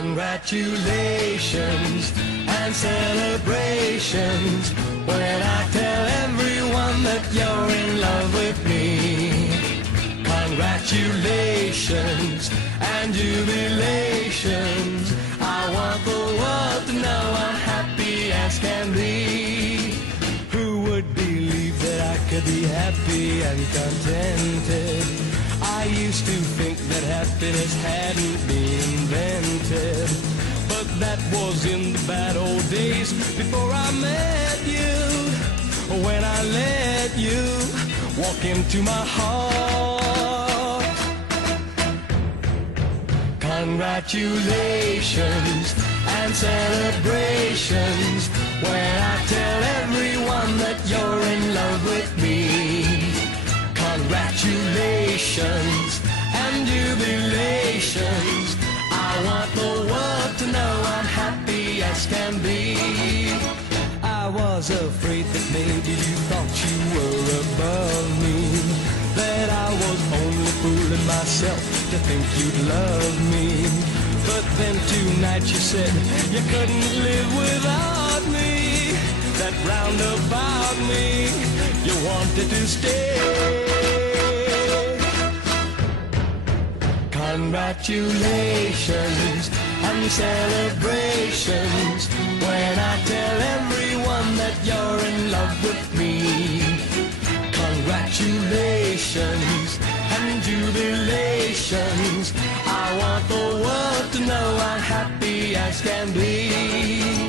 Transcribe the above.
Congratulations and celebrations when I tell everyone that you're in love with me. Congratulations and jubilations. I want the world to know I'm happy as can be. Who would believe that I could be happy and contented? I used to think that happiness hadn't been invented, but that was in the bad old days before I met you. When I let you walk into my heart. Congratulations and celebrations when I tell everyone that you're in love with me. Congratulations and jubilations. I want the world to know I'm happy as can be. I was afraid that maybe you thought you were above me, that I was only fooling myself to think you'd love me. But then tonight you said you couldn't live without me, that round about me you wanted to stay. Congratulations and celebrations when I tell everyone that you're in love with me. Congratulations and jubilations. I want the world to know I'm happy as can be.